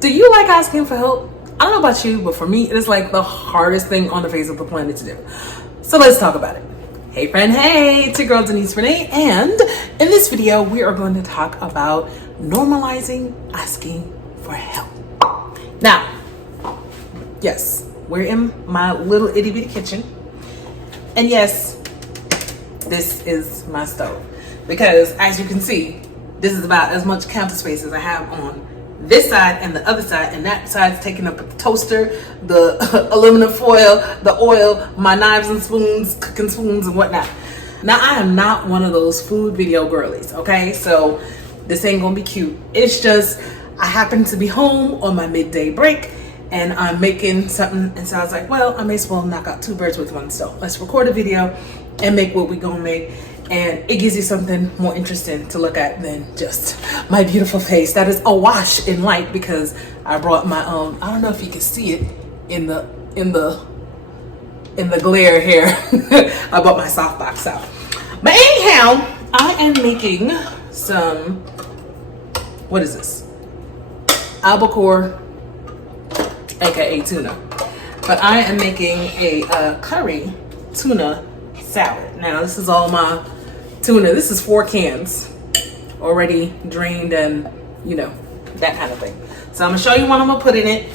Do you like asking for help? I don't know about you, but for me, it is like the hardest thing on the face of the planet to do. So let's talk about it. Hey friend, hey, it's your girl Denise Renee, and in this video, we are going to talk about normalizing asking for help. Now, yes, we're in my little itty bitty kitchen, and yes, this is my stove, because as you can see, this is about as much counter space as I have on this side and the other side, and that side's taking up the toaster, the aluminum foil, the oil, my knives and spoons, cooking spoons and whatnot. Now, I am not one of those food video girlies, okay? So this ain't gonna be cute. It's just, I happen to be home on my midday break and I'm making something, and so I was like, well, I may as well knock out two birds with one stone. Let's record a video and make what we gonna make. And it gives you something more interesting to look at than just my beautiful face that is awash in light, because I brought my own. I don't know if you can see it in the glare here. I brought my softbox out. But anyhow, I am making some, what is this? Albacore, aka tuna. But I am making a curry tuna salad. Now this is all my tuna. This is 4 cans already drained and that kind of thing. So I'm gonna show you what I'm gonna put in it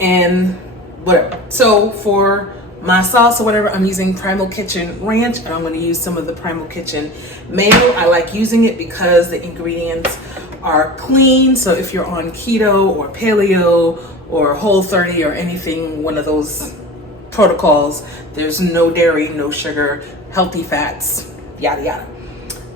and whatever. So for my sauce or whatever, I'm using Primal Kitchen Ranch, and I'm gonna use some of the Primal Kitchen mayo. I like using it because the ingredients are clean. So if you're on keto or paleo or Whole30 or anything, one of those protocols, there's no dairy, no sugar, healthy fats, yada yada.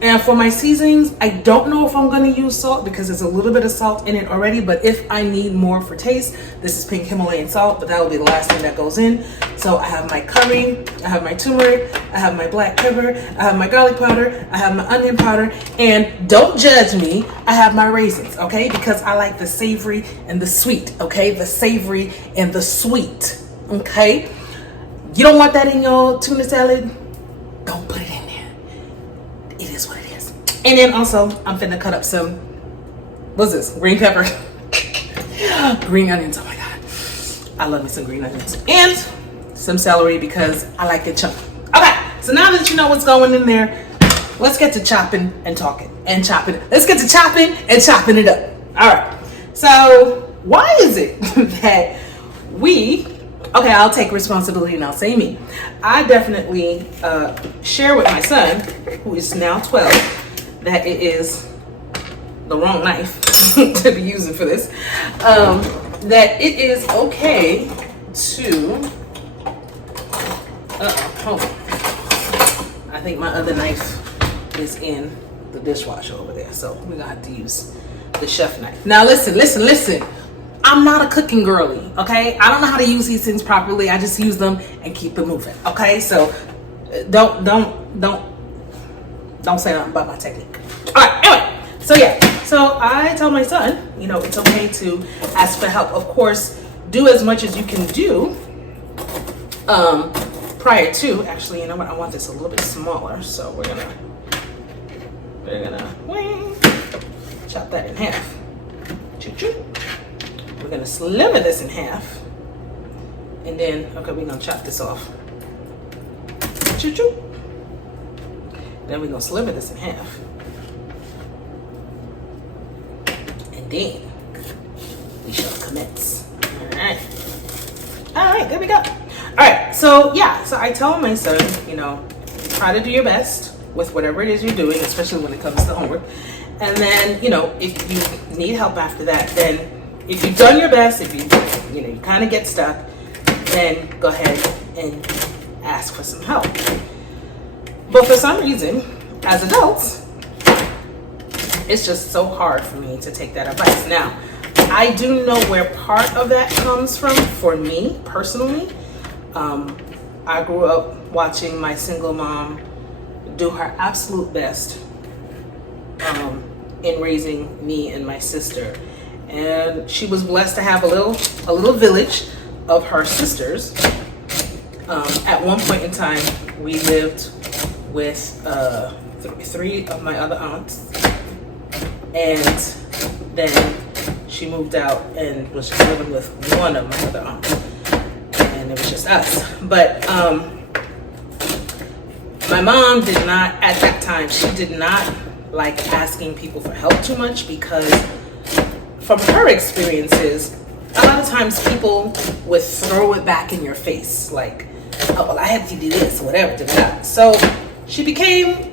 And for my seasonings, I don't know if I'm going to use salt because there's a little bit of salt in it already, but if I need more for taste, this is pink Himalayan salt, but that will be the last thing that goes in. So I have my curry, I have my turmeric, I have my black pepper, I have my garlic powder, I have my onion powder, and don't judge me, I have my raisins, okay? Because I like the savory and the sweet, okay? The savory and the sweet, okay? You don't want that in your tuna salad? Don't put it in there. It is what it is. And then also, I'm finna cut up some, what's this? Green pepper. Green onions, oh my God. I love me some green onions. And some celery because I like it chunky. Okay, so now that you know what's going in there, let's get to chopping and talking and chopping. Let's get to chopping and chopping it up. All right, so why is it that okay, I'll take responsibility and I'll say me. I definitely share with my son, who is now 12, that it is the wrong knife to be using for this, that it is okay to, hold on. I think my other knife is in the dishwasher over there, so we're gonna have to use the chef knife. Now listen. I'm not a cooking girly, okay? I don't know how to use these things properly. I just use them and keep it moving, okay? So don't say nothing about my technique. All right, anyway, so yeah. So I tell my son, it's okay to ask for help. Of course, do as much as you can do prior to. Actually, you know what? I want this a little bit smaller, so we're gonna chop that in half. Choo-choo. We're gonna sliver this in half, and then we're gonna chop this off. Choo-choo. Then we're gonna sliver this in half, and then we shall commence. All right, there we go. All right, so yeah, so I tell my son, try to do your best with whatever it is you're doing, especially when it comes to homework, and then if you need help after that, then if you've done your best, if you kind of get stuck, then go ahead and ask for some help. But for some reason, as adults, it's just so hard for me to take that advice. Now, I do know where part of that comes from for me personally. I grew up watching my single mom do her absolute best in raising me and my sister. And she was blessed to have a little village of her sisters. At one point in time, we lived with 3 of my other aunts, and then she moved out and was just living with one of my other aunts, and it was just us. But my mom did not, at that time, she did not like asking people for help too much, because from her experiences, a lot of times people would throw it back in your face, like, oh, well, I had to do this, whatever, So she became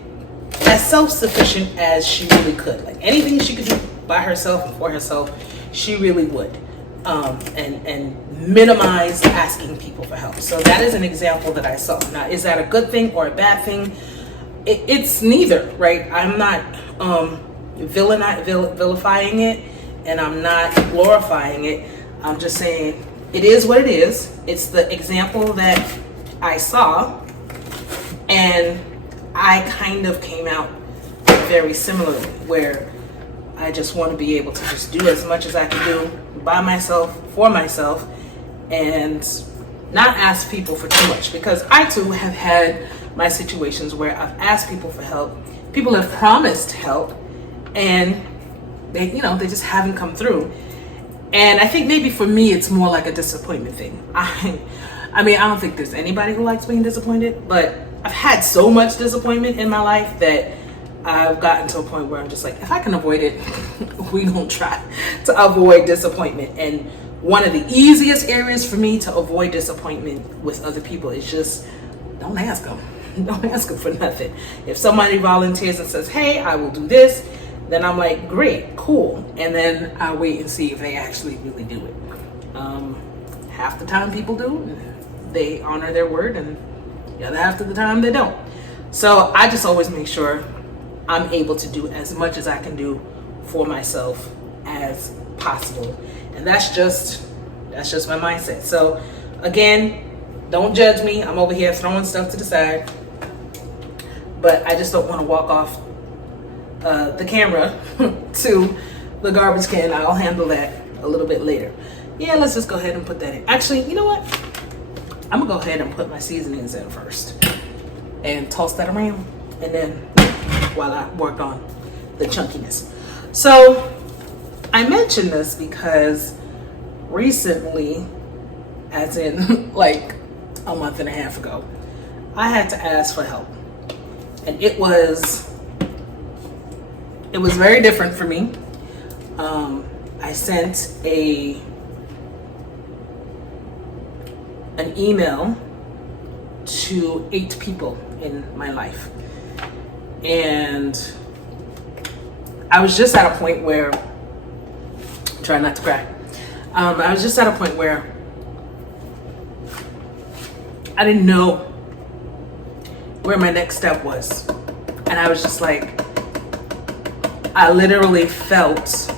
as self-sufficient as she really could. Like anything she could do by herself and for herself, she really would. And minimize asking people for help. So that is an example that I saw. Now, is that a good thing or a bad thing? It's neither, right? I'm not vilifying it, and I'm not glorifying it. I'm just saying it is what it is. It's the example that I saw, and I kind of came out very similarly, where I just want to be able to just do as much as I can do by myself, for myself, and not ask people for too much, because I too have had my situations where I've asked people for help. People have promised help, and they just haven't come through. And I think maybe for me, it's more like a disappointment thing. I mean, I don't think there's anybody who likes being disappointed, but I've had so much disappointment in my life that I've gotten to a point where I'm just like, if I can avoid it, we don't try to avoid disappointment. And one of the easiest areas for me to avoid disappointment with other people is just don't ask them. Don't ask them for nothing. If somebody volunteers and says, hey, I will do this, then I'm like, great, cool. And then I wait and see if they actually really do it. Half the time people do, they honor their word, and the other half of the time they don't. So I just always make sure I'm able to do as much as I can do for myself as possible. And that's just my mindset. So again, don't judge me. I'm over here throwing stuff to the side, but I just don't want to walk off the camera to the garbage can. I'll handle that a little bit later. Yeah, let's just go ahead and put that in. Actually, you know what? I'm gonna go ahead and put my seasonings in first and toss that around, and then while I work on the chunkiness. So I mention this because recently, as in like a month and a half ago, I had to ask for help, and it was very different for me. I sent an email to 8 people in my life, and I was just at a point where, try not to cry. I was just at a point where I didn't know where my next step was, and I was just like, I literally felt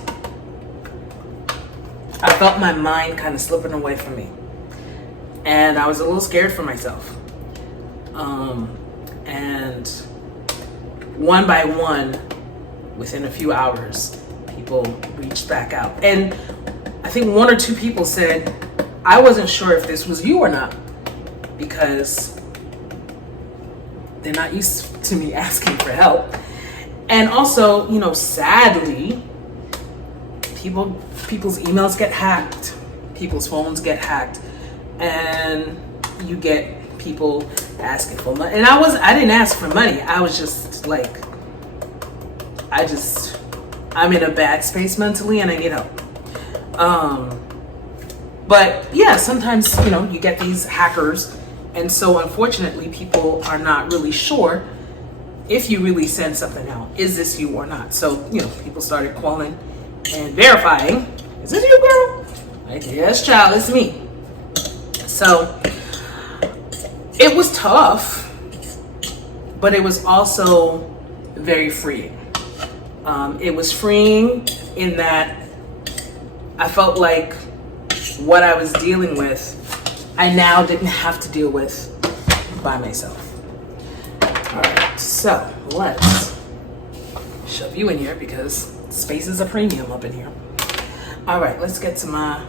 my mind kind of slipping away from me, and I was a little scared for myself. And one by one, within a few hours, people reached back out, and I think 1 or 2 people said, I wasn't sure if this was you or not, because they're not used to me asking for help. And also, sadly, people's emails get hacked, people's phones get hacked, and you get people asking for money. And I didn't ask for money. I was just like, I'm in a bad space mentally, and I need help. But yeah, sometimes, you get these hackers, and so unfortunately people are not really sure if you really send something out, is this you or not? So, people started calling and verifying, is this you, girl? Like, yes, child, it's me. So it was tough, but it was also very freeing. It was freeing in that I felt like what I was dealing with, I now didn't have to deal with by myself. All right, so let's shove you in here because space is a premium up in here. All right, let's get to my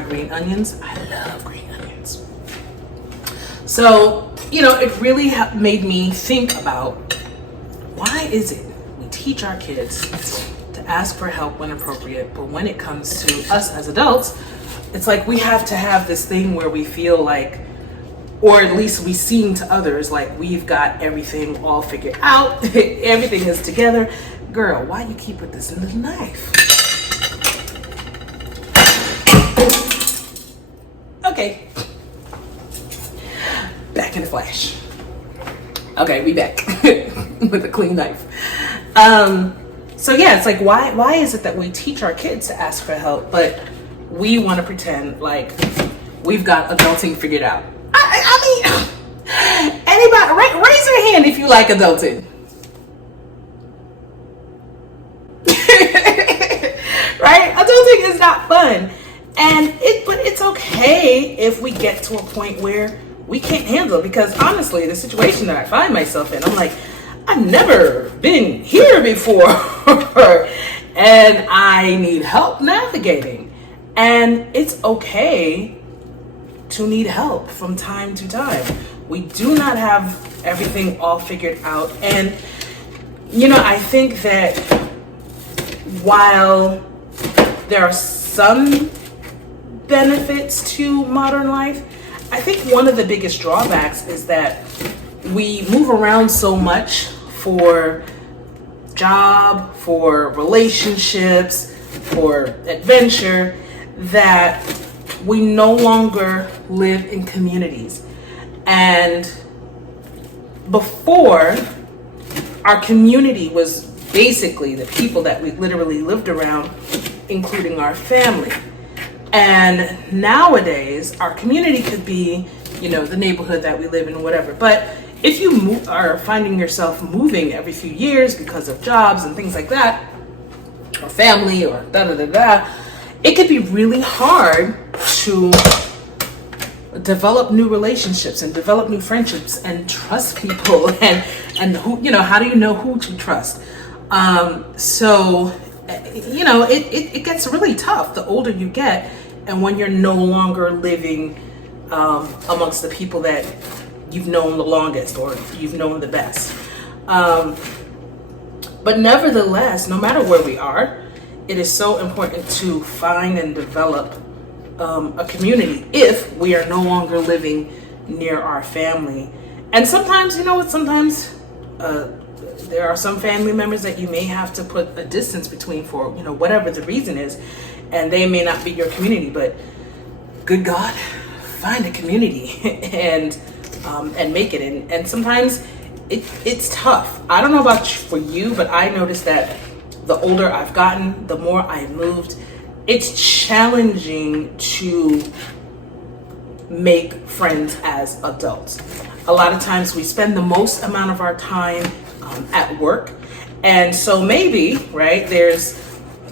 green onions. I love green onions. So, it really made me think about, why is it we teach our kids to ask for help when appropriate, but when it comes to us as adults, it's like we have to have this thing where we feel like, or at least we seem to others like we've got everything all figured out, everything is together. Girl, why you keep with this little knife? Okay, back in the flash. Okay, we back with a clean knife. So yeah, it's like, why is it that we teach our kids to ask for help, but we want to pretend like we've got adulting figured out? I mean, anybody, raise your hand if you like adulting. Right? Adulting is not fun. But it's okay if we get to a point where we can't handle it, because honestly, the situation that I find myself in, I'm like, I've never been here before and I need help navigating. And it's okay to need help from time to time. We do not have everything all figured out. And, I think that while there are some benefits to modern life, I think one of the biggest drawbacks is that we move around so much for job, for relationships, for adventure, that we no longer live in communities. And before, our community was basically the people that we literally lived around, including our family. And nowadays, our community could be, the neighborhood that we live in or whatever. But if you are finding yourself moving every few years because of jobs and things like that, or family or da-da-da-da, it could be really hard to develop new relationships and develop new friendships and trust people and who, how do you know who to trust? So it gets really tough the older you get, and when you're no longer living amongst the people that you've known the longest or you've known the best. But nevertheless, no matter where we are, it is so important to find and develop a community if we are no longer living near our family. And sometimes, sometimes there are some family members that you may have to put a distance between for, whatever the reason is, and they may not be your community, but good God, find a community and make it. And sometimes it's tough. I don't know about for you, but I noticed that the older I've gotten, the more I've moved, it's challenging to make friends as adults. A lot of times we spend the most amount of our time at work. And so maybe, right,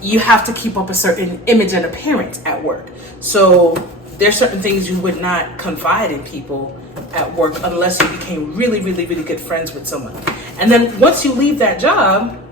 you have to keep up a certain image and appearance at work. So there's certain things you would not confide in people at work unless you became really, really, really good friends with someone. And then once you leave that job,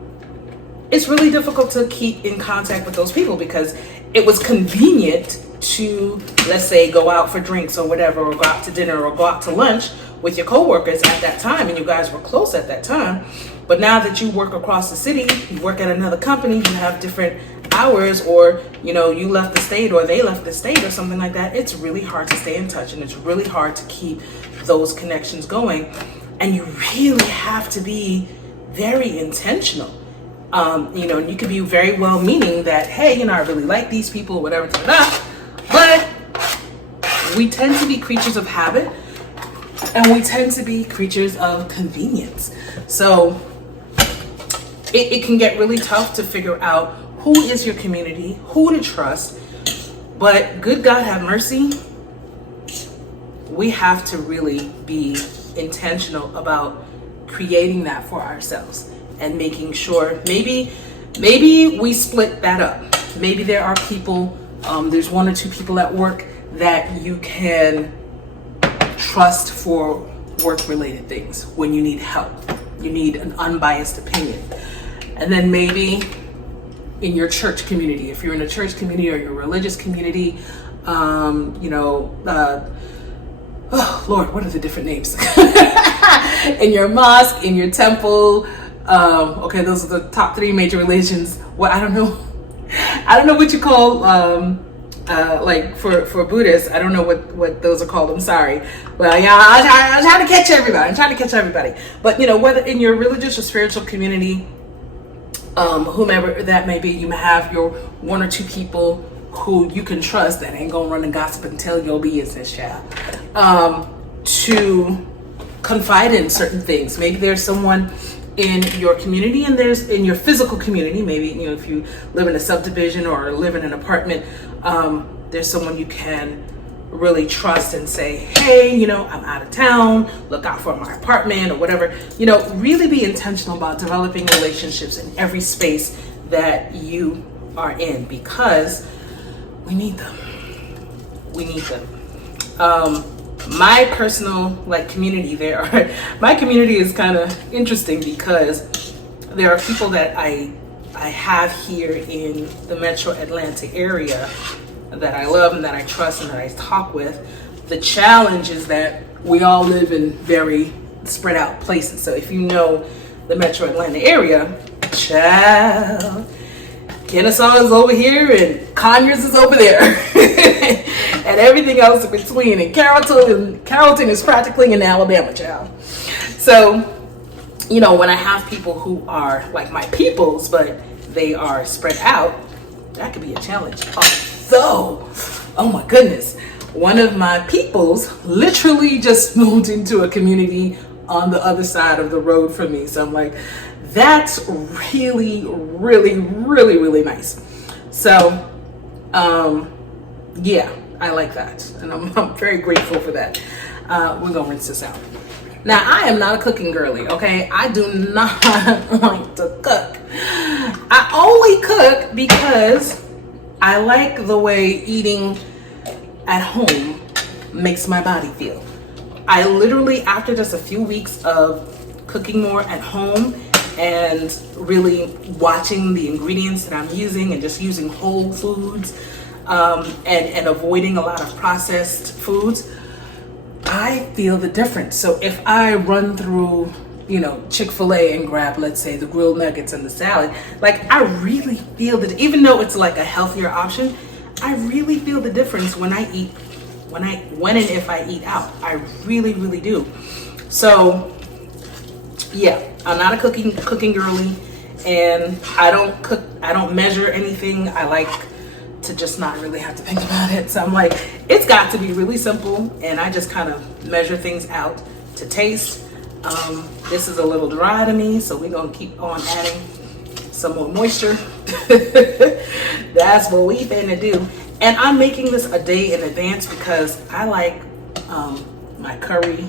it's really difficult to keep in contact with those people because it was convenient to, let's say, go out for drinks or whatever, or go out to dinner or go out to lunch with your coworkers at that time, and you guys were close at that time. But now that you work across the city, you work at another company, you have different hours, or you left the state or they left the state or something like that, it's really hard to stay in touch, and it's really hard to keep those connections going. And you really have to be very intentional. You could be very well meaning that, hey, I really like these people, whatever, but we tend to be creatures of habit, and we tend to be creatures of convenience. So it can get really tough to figure out who is your community, who to trust. But good God have mercy, we have to really be intentional about creating that for ourselves and making sure maybe we split that up. Maybe there are people, there's one or two people at work that you can trust for work-related things when you need help. You need an unbiased opinion. And then maybe in your church community, if you're in a church community or your religious community, oh Lord, what are the different names? In your mosque, in your temple, Okay, those are the top 3 major religions. Well, I don't know. I don't know what you call like for Buddhists. I don't know what those are called. I'm sorry, but yeah, I'll try to catch everybody. I'm trying to catch everybody. But you know, whether in your religious or spiritual community, whomever that may be, you may have your 1 or 2 people who you can trust that ain't gonna run and gossip and tell your business, child. To confide in certain things. Maybe there's someone in your community, and there's in your physical community, maybe, you know, if you live in a subdivision or live in an apartment, there's someone you can really trust and say, hey, you know, I'm out of town, look out for my apartment or whatever. You know, really be intentional about developing relationships in every space that you are in, because we need them. We need them. My personal community my community is kind of interesting because there are people that I have here in the metro Atlanta area that I love and that I trust and that I talk with. The challenge is that we all live in very spread out places. So if you know the metro Atlanta area, child, Kennesaw is over here and Conyers is over there. And everything else in between. And Carrollton is practically in Alabama, child. So, you know, when I have people who are like my peoples, but they are spread out, that could be a challenge. Although, oh my goodness, one of my peoples literally just moved into a community on the other side of the road from me. So I'm like, that's really, really, really, really nice. So, yeah, I like that. And I'm very grateful for that. We're going to rinse this out. Now, I am not a cooking girly, okay? I do not like to cook. I only cook because I like the way eating at home makes my body feel. I literally, after just a few weeks of cooking more at home and really watching the ingredients that I'm using and just using whole foods and avoiding a lot of processed foods, I feel the difference. So if I run through, you know, Chick-fil-A and grab, let's say, the grilled nuggets and the salad, like I really feel that, even though it's like a healthier option, I really feel the difference when I eat, when and if I eat out. I really, really do. So yeah, I'm not a cooking girly, and I don't measure anything. I like to just not really have to think about it. So I'm like, it's got to be really simple, and I just kind of measure things out to taste. This is a little dry to me, so we're gonna keep on adding some more moisture. That's what we finna do. And I'm making this a day in advance because I like my curry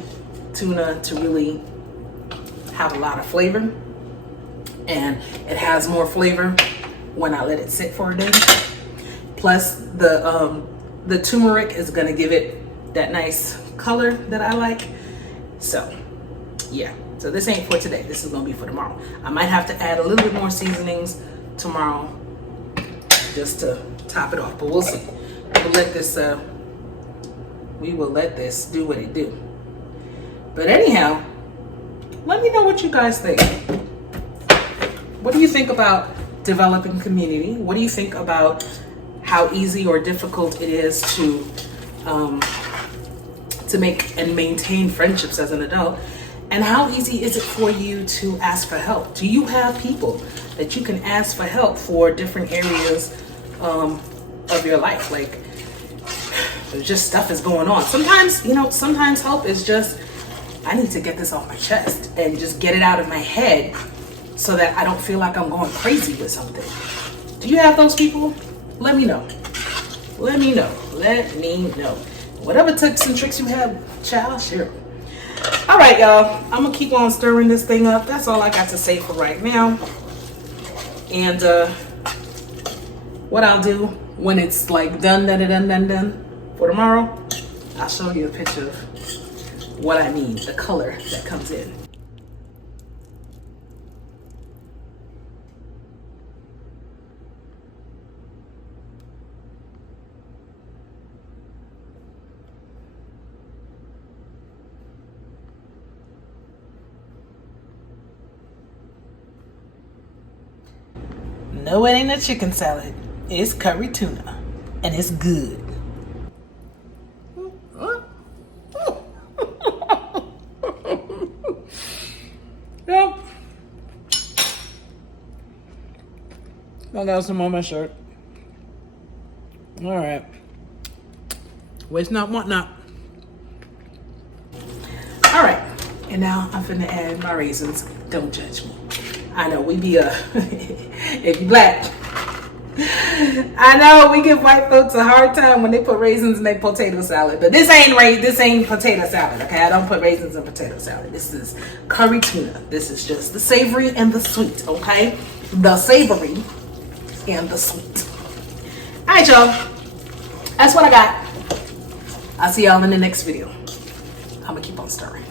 tuna to really have a lot of flavor, and it has more flavor when I let it sit for a day. Plus the turmeric is gonna give it that nice color that I like. So yeah, so this ain't for today, this is gonna be for tomorrow. I might have to add a little bit more seasonings tomorrow just to top it off, but we'll see. We will let this do what it do. But anyhow, let me know what you guys think. What do you think about developing community? What do you think about how easy or difficult it is to make and maintain friendships as an adult? And how easy is it for you to ask for help? Do you have people that you can ask for help for different areas of your life? Like, there's just stuff is going on. Sometimes, you know, sometimes help is just, I need to get this off my chest and just get it out of my head so that I don't feel like I'm going crazy with something. Do you have those people? Let me know. Let me know. Let me know. Whatever tips and tricks you have, child, share. All right, y'all. I'm going to keep on stirring this thing up. That's all I got to say for right now. And what I'll do when it's like done for tomorrow, I'll show you a picture of what I mean, the color that comes in. No, it ain't a chicken salad. It's curry tuna. And it's good. Yep. I got some on my shirt. All right. Waste not, want not. All right. And now I'm finna add my raisins. Don't judge me. I know we be if you black. I know we give white folks a hard time when they put raisins in their potato salad, but this ain't potato salad, okay? I don't put raisins in potato salad. This is curry tuna. This is just the savory and the sweet, okay? The savory and the sweet. All right, y'all. That's what I got. I'll see y'all in the next video. I'm gonna keep on stirring.